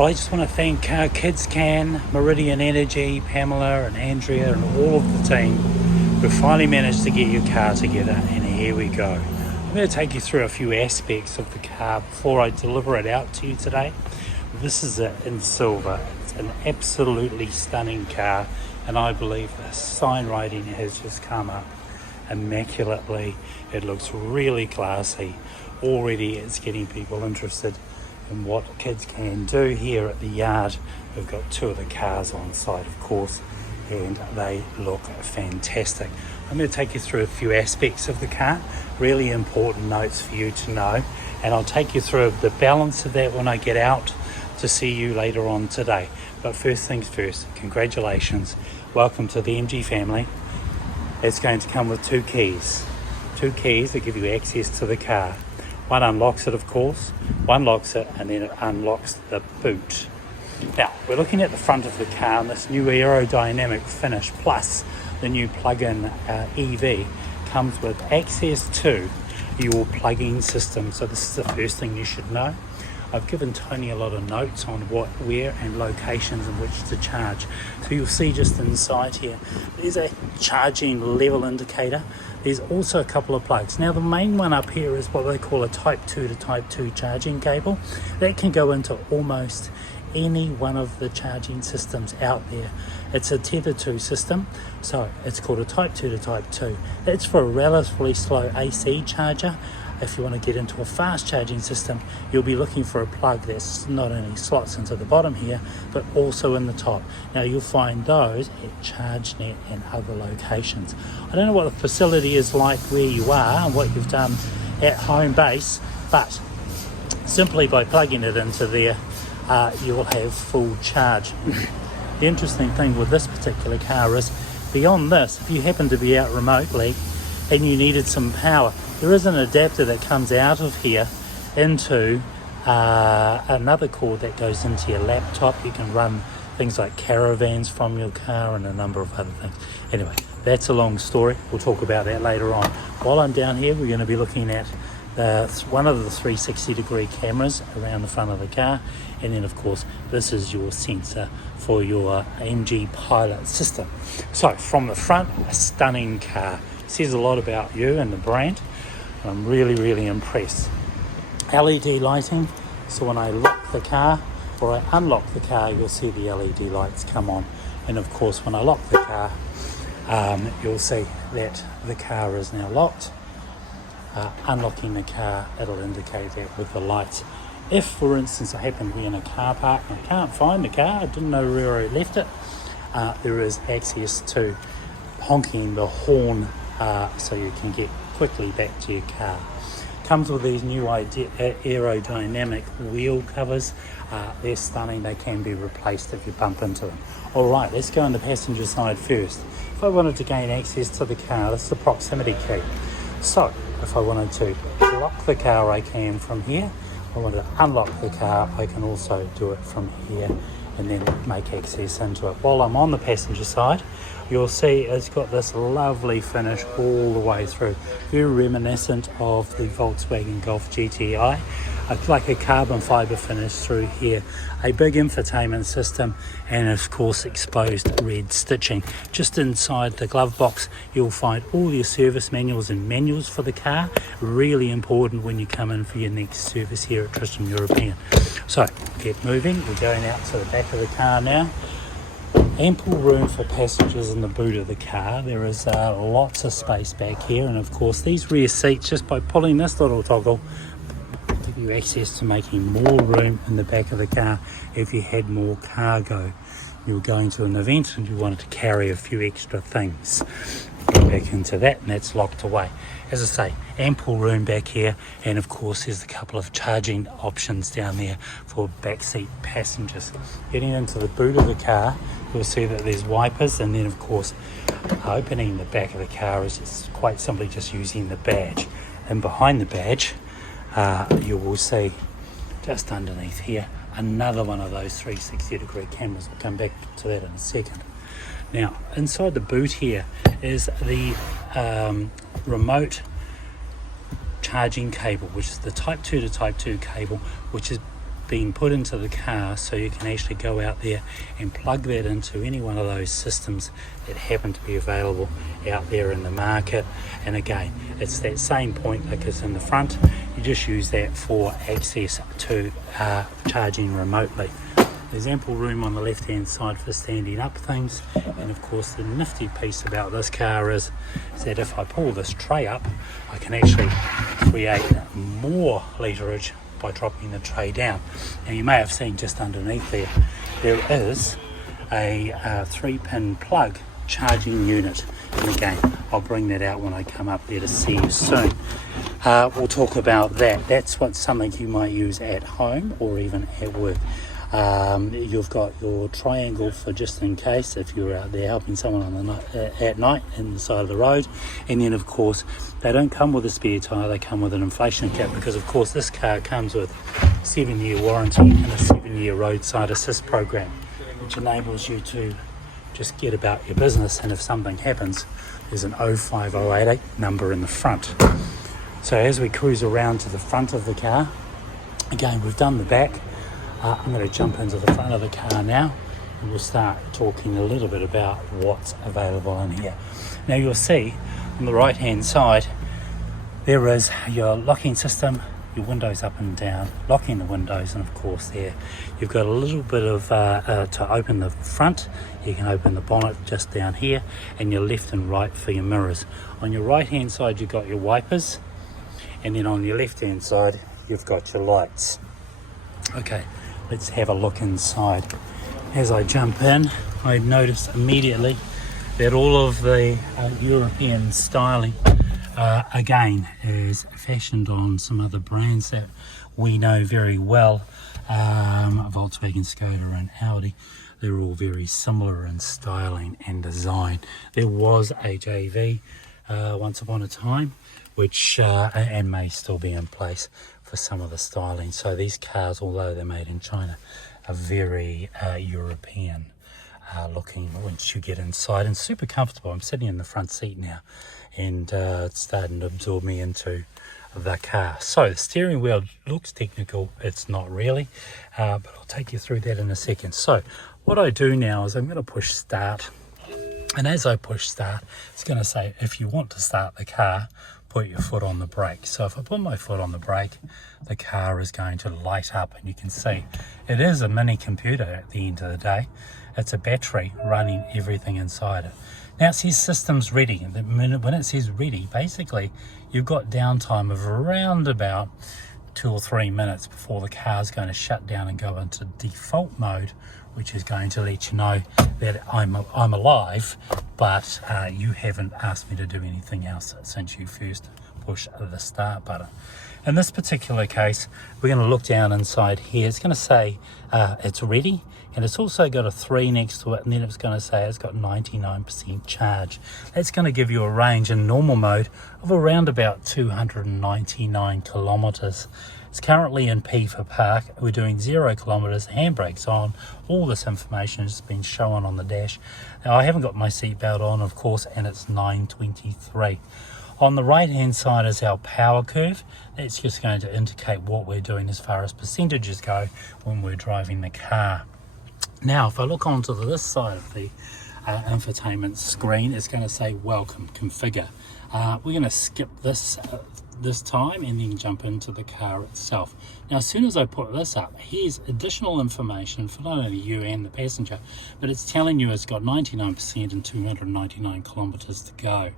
Well, I just want to thank KidsCan, Meridian Energy, Pamela and Andrea and all of the team. We've finally managed to get your car together, and here we go. I'm going to take you through a few aspects of the car before I deliver it out to you today. This is it in silver. It's an absolutely stunning car, and I believe the sign writing has just come up immaculately. It looks really classy. Already it's getting people interested in what kids can do here at the yard. We've got two of the cars on site, of course, and they look fantastic. I'm going to take you through a few aspects of the car, really important notes for you to know, and I'll take you through the balance of that when I get out to see you later on today. But first things first, congratulations. Welcome to the MG family. It's going to come with two keys that give you access to the car. One unlocks it, of course, one locks it, and then it unlocks the boot. Now, we're looking at the front of the car, and this new aerodynamic finish plus the new plug-in EV comes with access to your plug-in system. So this is the first thing you should know. I've given Tony a lot of notes on where and locations in which to charge. So you'll see just inside here, there's a charging level indicator. There's also a couple of plugs. Now the main one up here is what they call a type 2 to type 2 charging cable. That can go into almost any one of the charging systems out there. It's a tether 2 system, so it's called a type 2 to type 2. That's for a relatively slow AC charger. If you want to get into a fast charging system, you'll be looking for a plug that's not only slots into the bottom here, but also in the top. Now you'll find those at ChargeNet and other locations. I don't know what the facility is like where you are and what you've done at home base, but simply by plugging it into there, you will have full charge. The interesting thing with this particular car is, beyond this, if you happen to be out remotely and you needed some power, there is an adapter that comes out of here into another cord that goes into your laptop. You can run things like caravans from your car and a number of other things. Anyway, that's a long story. We'll talk about that later on. While I'm down here, we're going to be looking at one of the 360-degree cameras around the front of the car, and then of course this is your sensor for your MG Pilot system. So from the front, a stunning car. Says a lot about you and the brand. I'm really impressed. LED lighting, so when I lock the car or I unlock the car, you'll see the LED lights come on, and of course when I lock the car, you'll see that the car is now locked. Unlocking the car, it'll indicate that with the lights. If, for instance, I happen to be in a car park and I can't find the car, I didn't know where I left it, there is access to honking the horn so you can get quickly back to your car. Comes with these new aerodynamic wheel covers. They're stunning. They can be replaced if you bump into them. Alright, let's go on the passenger side first. If I wanted to gain access to the car, this is the proximity key. So if I wanted to lock the car, I can from here. If I wanted to unlock the car, I can also do it from here and then make access into it. While I'm on the passenger side, you'll see it's got this lovely finish all the way through, very reminiscent of the Volkswagen Golf GTI, like a carbon fibre finish through here, a big infotainment system, and of course exposed red stitching. Just inside the glove box you'll find all your service manuals and manuals for the car, really important when you come in for your next service here at Tristram European. So get moving, we're going out to the back of the car now. Ample room for passengers in the boot of the car. There is lots of space back here, and of course these rear seats, just by pulling this little toggle, give you access to making more room in the back of the car if you had more cargo. You were going to an event and you wanted to carry a few extra things. Go back into that, and that's locked away. As I say, ample room back here, and of course there's a couple of charging options down there for backseat passengers. Getting into the boot of the car, you'll see that there's wipers, and then of course opening the back of the car is just quite simply just using the badge. And behind the badge, you will see just underneath here another one of those 360-degree cameras. I'll come back to that in a second. Now, inside the boot here is the remote charging cable, which is the Type 2 to Type 2 cable, which is been put into the car so you can actually go out there and plug that into any one of those systems that happen to be available out there in the market. And again, it's that same point like it's in the front. You just use that for access to charging remotely. There's ample room on the left hand side for standing up things, and of course the nifty piece about this car is that if I pull this tray up, I can actually create more literage by dropping the tray down. Now you may have seen just underneath there is a 3-pin plug charging unit, and again I'll bring that out when I come up there to see you soon. We'll talk about that. That's something you might use at home or even at work. You've got your triangle for just in case if you're out there helping someone on at night in the side of the road. And then of course they don't come with a spare tyre, they come with an inflation kit, because of course this car comes with 7-year warranty and a 7-year roadside assist program, which enables you to just get about your business, and if something happens there's an 05088 number in the front. So as we cruise around to the front of the car, again we've done the back. I'm going to jump into the front of the car now, and we'll start talking a little bit about what's available in here. Now you'll see on the right hand side there is your locking system, your windows up and down, locking the windows, and of course there you've got a little bit of to open the front. You can open the bonnet just down here, and your left and right for your mirrors. On your right hand side you've got your wipers, and then on your left hand side you've got your lights. Okay, let's have a look inside. As I jump in, I noticed immediately that all of the European styling again is fashioned on some other brands that we know very well. Volkswagen, Skoda and Audi, they're all very similar in styling and design. There was a JV once upon a time, which and may still be in place for some of the styling. So these cars, although they're made in China, are very European looking once you get inside, and super comfortable. I'm sitting in the front seat now, and it's starting to absorb me into the car. So the steering wheel looks technical, it's not really, but I'll take you through that in a second. So what I do now is I'm going to push start, and as I push start, it's going to say if you want to start the car, put your foot on the brake. So if I put my foot on the brake, the car is going to light up, and you can see it is a mini computer at the end of the day. It's a battery running everything inside it. Now it says systems ready, and the minute when it says ready, basically you've got downtime of around about 2 or 3 minutes before the car's going to shut down and go into default mode, which is going to let you know that I'm alive, but you haven't asked me to do anything else since you first push the start button. In this particular case, we're going to look down inside here. It's going to say it's ready, and it's also got a 3 next to it, and then it's going to say it's got 99% charge. That's going to give you a range in normal mode of around about 299 kilometers. It's currently in P for park. We're doing 0 kilometers, handbrakes on. All this information has been shown on the dash. Now I haven't got my seatbelt on, of course, and it's 9:23. On the right hand side is our power curve. That's just going to indicate what we're doing as far as percentages go when we're driving the car. Now if I look onto this side of the infotainment screen, it's going to say welcome, configure. We're going to skip this time and then jump into the car itself. Now as soon as I put this up, here's additional information for not only you and the passenger, but it's telling you it's got 99% and 299 kilometers to go.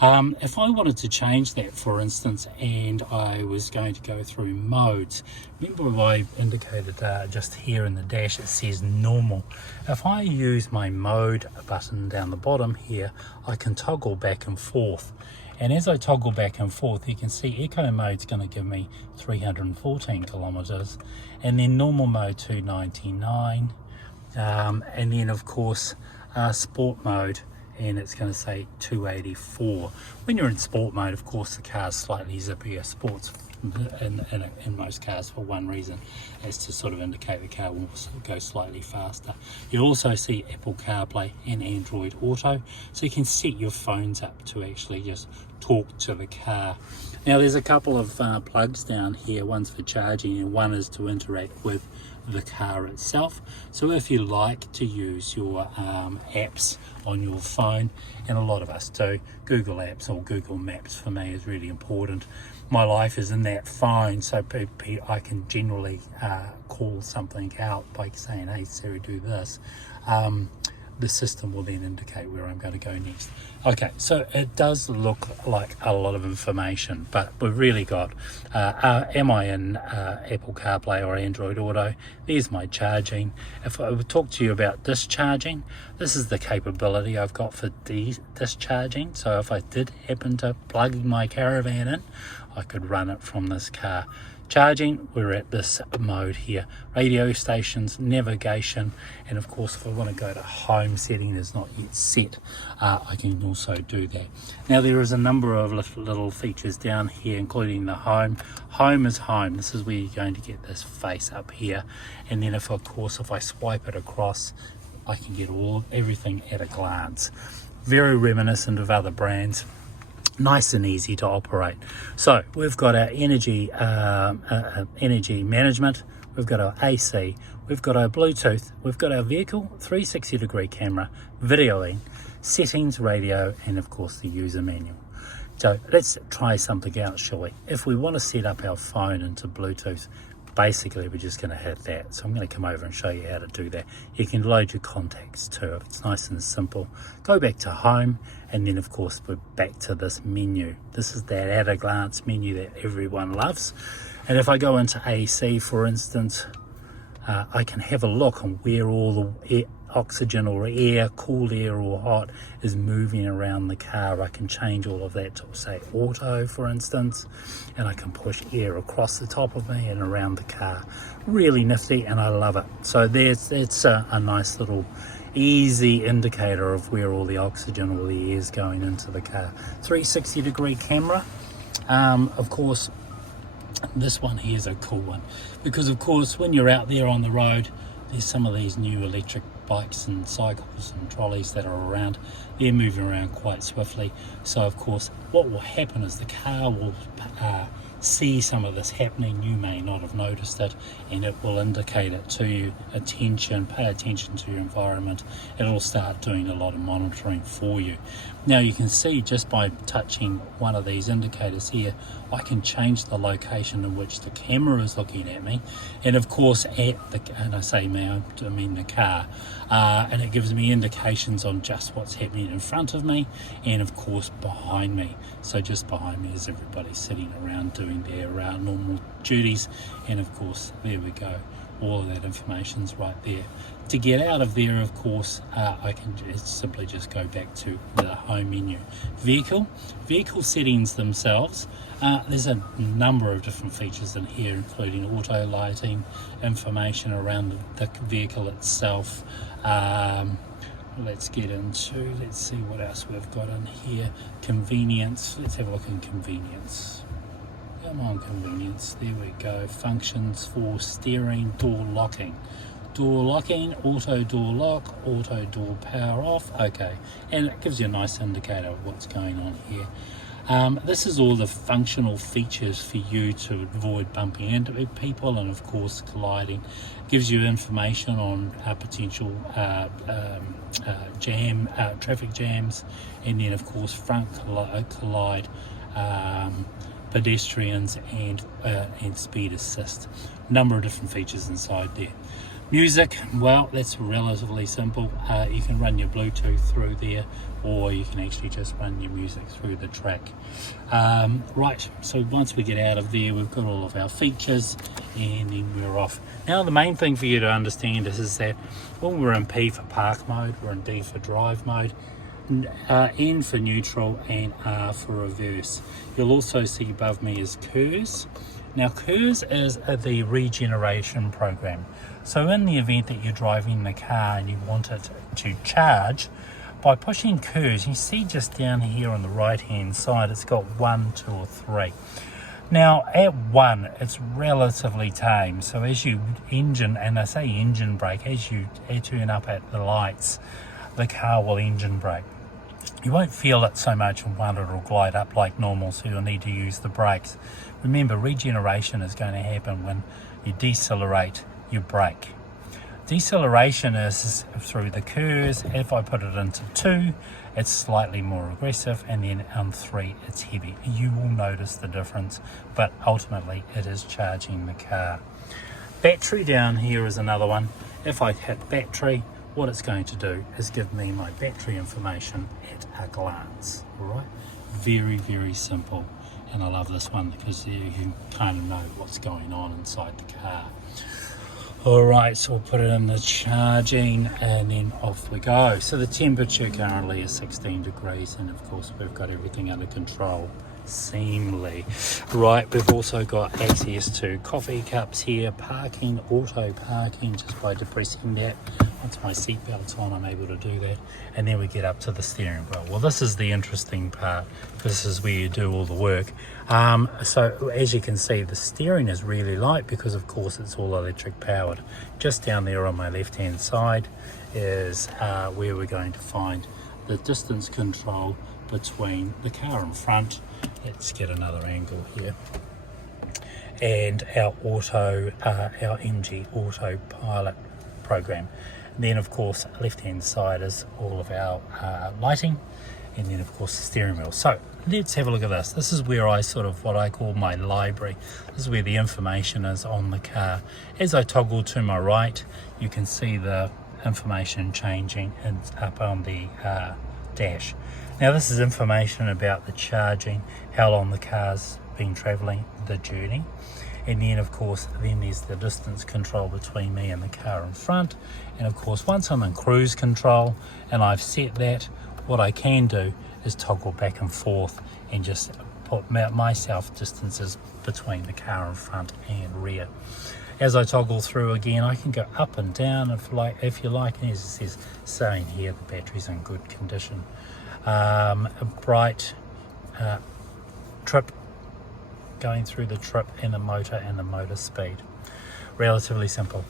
If I wanted to change that, for instance, and I was going to go through modes, remember I indicated just here in the dash it says normal. If I use my mode button down the bottom here, I can toggle back and forth. And as I toggle back and forth, you can see eco mode's going to give me 314 kilometers, and then normal mode 299, and then of course sport mode, and it's going to say 284. When you're in sport mode, of course, the car's slightly zippier. Sports in most cars for one reason, is to sort of indicate the car will go slightly faster. You'll also see Apple CarPlay and Android Auto, so you can set your phones up to actually just talk to the car. Now there's a couple of plugs down here, one's for charging and one is to interact with the car itself. So if you like to use your apps on your phone, and a lot of us do, Google Apps or Google Maps for me is really important. My life is in that phone, so I can generally call something out by saying, hey Siri, do this. The system will then indicate where I'm going to go next. Okay, so it does look like a lot of information, but we've really got, am I in Apple CarPlay or Android Auto? There's my charging. If I would talk to you about discharging, this is the capability I've got for discharging. So if I did happen to plug my caravan in, I could run it from this car. Charging, we're at this mode here. Radio stations, navigation, and of course if I want to go to home setting is not yet set, I can also do that. Now there is a number of little features down here, including the home. Home is home. This is where you're going to get this face up here, and then if I swipe it across, I can get everything at a glance. Very reminiscent of other brands. Nice and easy to operate. So we've got our energy management, we've got our AC, we've got our Bluetooth, we've got our vehicle 360-degree camera, videoing, settings, radio, and of course the user manual. So let's try something out, shall we? If we want to set up our phone into Bluetooth, basically we're just going to hit that. So I'm going to come over and show you how to do that. You can load your contacts too. It's nice and simple. Go back to home, and then of course we're back to this menu. This is that at a glance menu that everyone loves. And if I go into AC, for instance, I can have a look on where all the oxygen or air, cool air or hot, is moving around the car. I can change all of that to say auto, for instance, and I can push air across the top of me and around the car. Really nifty, and I love it. So it's a nice little easy indicator of where all the oxygen or the air is going into the car. 360-degree camera. Of course, this one here is a cool one, because of course when you're out there on the road, there's some of these new electric bikes and cycles and trolleys that are around. They're moving around quite swiftly, so of course what will happen is the car will see some of this happening. You may not have noticed it, and it will indicate it to you. Pay attention to your environment. It'll start doing a lot of monitoring for you. Now you can see just by touching one of these indicators here, I can change the location in which the camera is looking at me, and of course and I say me, I mean the car, and it gives me indications on just what's happening in front of me and of course behind me. So just behind me is everybody sitting around doing their normal duties, and of course there we go, all of that information's right there. To get out of there, of course, I can simply just go back to the home menu. Vehicle settings themselves, there's a number of different features in here, including auto lighting, information around the vehicle itself. Let's see what else we've got in here. Convenience, let's have a look in convenience. Come on, convenience, there we go. Functions for steering, door locking, auto door lock, auto door power off. Okay, and it gives you a nice indicator of what's going on here. This is all the functional features for you to avoid bumping into people and of course colliding. Gives you information on potential traffic jams, and then of course front collide, pedestrians, and speed assist. Number of different features inside there. Music, well, that's relatively simple. You can run your Bluetooth through there, or you can actually just run your music through the track. Right, so once we get out of there, we've got all of our features, and then we're off. Now the main thing for you to understand is that when we're in P for park mode, we're in D for drive mode, N for neutral, and R for reverse. You'll also see above me is KERS. Now KERS is the regeneration program. So in the event that you're driving the car and you want it to charge, by pushing KERS, you see just down here on the right hand side, it's got 1, 2 or 3. Now at 1, it's relatively tame. So as you and I say engine brake, as you turn up at the lights, the car will engine brake. You won't feel it so much in one, it'll glide up like normal, so you'll need to use the brakes. Remember, regeneration is going to happen when you decelerate your brake. Deceleration is through the curves. If I put it into 2, it's slightly more aggressive, and then on 3 it's heavy. You will notice the difference, but ultimately it is charging the car. Battery down here is another one. If I hit battery, what it's going to do is give me my battery information at a glance. All right, very, very simple. And I love this one because you can kind of know what's going on inside the car. All right, so we'll put it in the charging and then off we go. So the temperature currently is 16 degrees, and of course we've got everything under control seamlessly. Right, we've also got access to coffee cups here, parking, auto parking, just by depressing that. Once my seatbelt's on, I'm able to do that. And then we get up to the steering wheel. Well, this is the interesting part. This is where you do all the work. So as you can see, the steering is really light because of course it's all electric powered. Just down there on my left hand side is where we're going to find the distance control between the car in front. Let's get another angle here. And our MG autopilot program. And then of course left hand side is all of our lighting, and then of course the steering wheel. So let's have a look at this. This is where I sort of what I call my library. This is where the information is on the car. As I toggle to my right, you can see the information changing and up on the dash. Now this is information about the charging, how long the car's been traveling, the journey. And then of course, then there's the distance control between me and the car in front. And of course, once I'm in cruise control and I've set that, what I can do is toggle back and forth and just put myself distances between the car in front and rear. As I toggle through again, I can go up and down if you like. And as it says, saying here, the battery's in good condition. A bright trip, going through the trip and the motor speed. Relatively simple.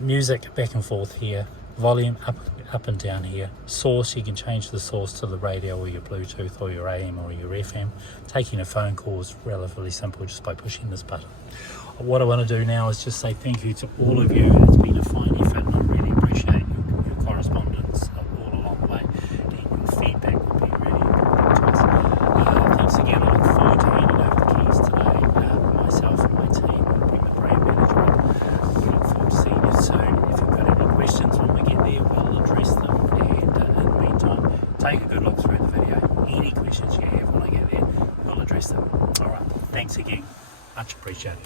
Music back and forth here, volume up and down here. Source, you can change the source to the radio or your Bluetooth or your AM or your FM. Taking a phone call is relatively simple just by pushing this button. What I want to do now is just say thank you to all of you. It's been a fine effort and I really appreciate your correspondence all along the way, and your feedback would be really important to us. Thanks again. I look forward to handing over the keys today. Myself and my team will bring the brand manager up. We look forward to seeing you soon. If you've got any questions when we get there, we'll address them, and in the meantime, take a good look through the video. Any questions you have when I get there, we'll address them. Alright, thanks again, much appreciated.